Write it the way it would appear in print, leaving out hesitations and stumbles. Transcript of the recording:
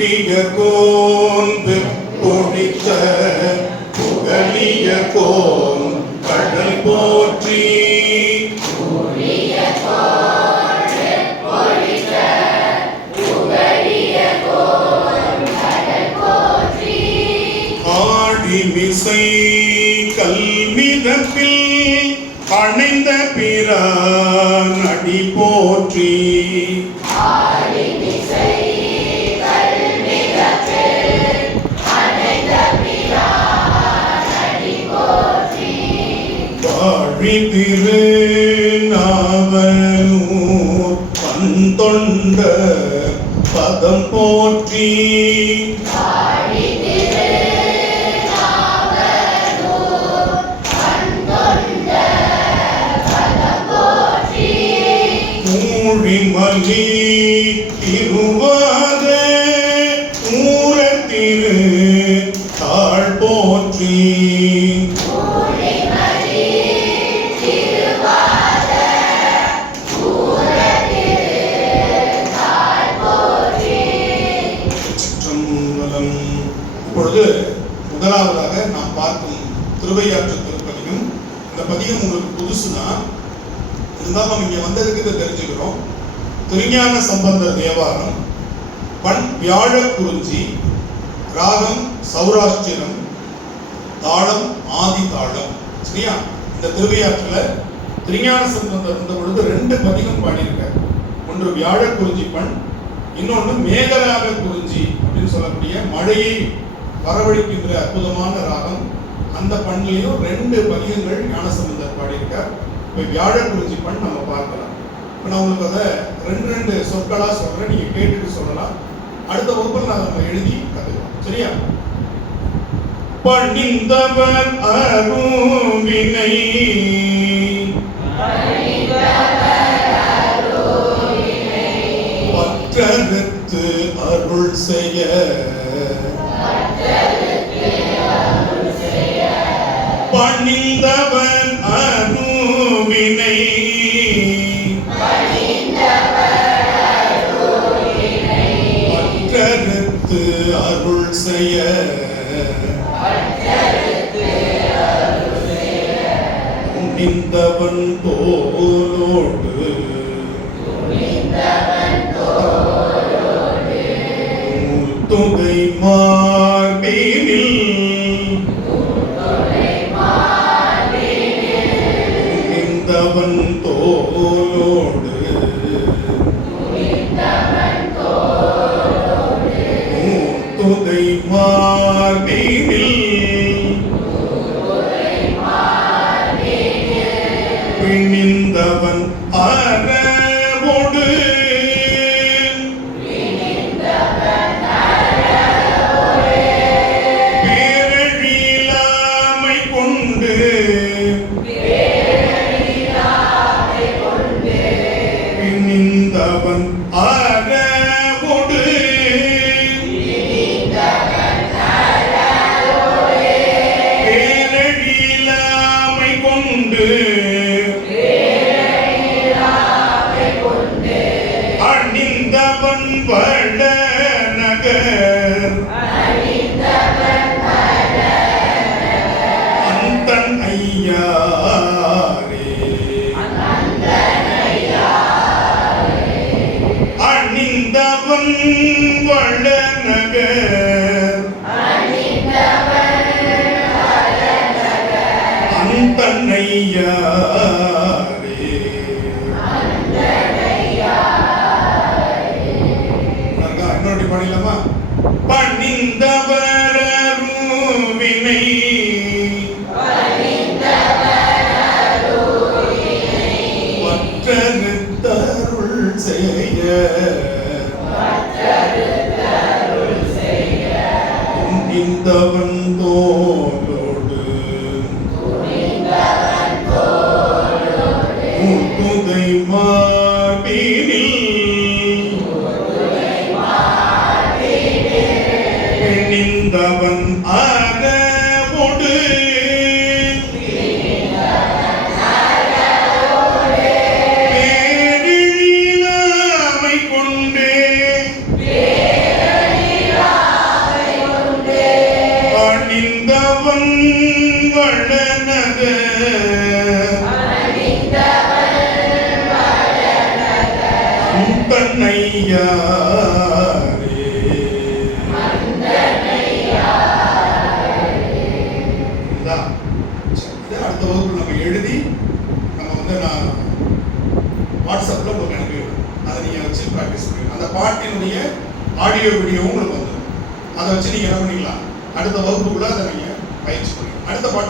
கோந்து பொடித்த புகழிய cone கடல் போற்றி ஆழிமிசை கல்மிதப்பில் அணைந்த பிரான் அடி போற்றி திரு நாவலூர் பந்தொண்ட பதம் போற்றி மூழிமலி திருவாத ஊரத்திரு தாழ் போற்றி இப்பொழுது முதலாவதாக நாம் பார்க்கும் திருவையாற்று திருப்பதியும், இந்த பதிகம் உங்களுக்கு புதுசுதான் இருந்தாலும் நம்ம இங்க வந்ததுக்கு இதை தெரிஞ்சுக்கிறோம். திருஞான சம்பந்தர் தேவாரம், பண் வியாழ குறிஞ்சி, ராகம் சௌராஷ்டிரம், தாளம் ஆதி தாளம். சரியா? இந்த திருவையாற்றுல திருஞான சம்பந்தர் இருந்த பொழுது 2 பதிகம் பாடியிருக்கார். ஒன்று வியாழ குறிஞ்சி பண், இன்னொன்று மேகராக குறிஞ்சி அப்படின்னு சொல்லக்கூடிய மழையை வரவழைக்கின்ற அற்புதமான ராகம். அந்த பண்ணிலையும் 2 பதிகங்கள் ஞானசம்பந்தர் பாடியிருக்கார். இப்போ வியாழ குறிஞ்சி பண் நம்ம பார்க்கலாம். இப்போ நான் உங்களுக்கு அதை 2 சொற்களாக சொல்கிறேன், நீங்கள் கேட்டுட்டு சொல்லலாம். அடுத்த வகுப்பில் நான் நம்ம எழுதி கற்றுக்கலாம். சரியா? பணிந்தவர் அருவினை பற்றறுத்து அருள் செய்ய பணிந்தவன் அருவினை பற்றறுத்து அருள் செய்ய நின்றவன் தோளோடு துகை மார்பினில் நின்றவன் தோளோடு துகை மார்பினில் பிணிந்தவன் அறவோடு பேரழிலாமை கொண்டு பிணிந்தவன் அறவோடு பேரழிலாமை கொண்டு அணிந்தவன் வட நகர் அந்தன் ஐயாரே அணிந்தவன் வட நகர் அந்தன் ஐயாரே பாடலாமா? பணிந்தவர் அருவினை பற்றறுத்தருள் செய்ய நின்றவன் தோளோடு முத்துகை மார்பினில் நின்றவன் அறவோடு பேரிழிலாமை கொண்டு அணிந்தவன் வளனது அடுத்த வகுப்பு நம்ம எழுதி நம்ம வந்து நான் வாட்ஸ்அப்ல உங்களுக்கு அனுப்பிடுவேன். அதை நீங்க வச்சு ப்ராக்டிஸ் பண்ணுங்க. அந்த பாட்டினுடைய ஆடியோ வீடியோவும் உங்களுக்கு வந்துடும். அதை வச்சு நீங்க என்ன பண்ணிக்கலாம், அடுத்த வகுப்புக்குள்ள அதை நீங்க பயிற்சி பண்ணுங்க. அடுத்த பாட்டு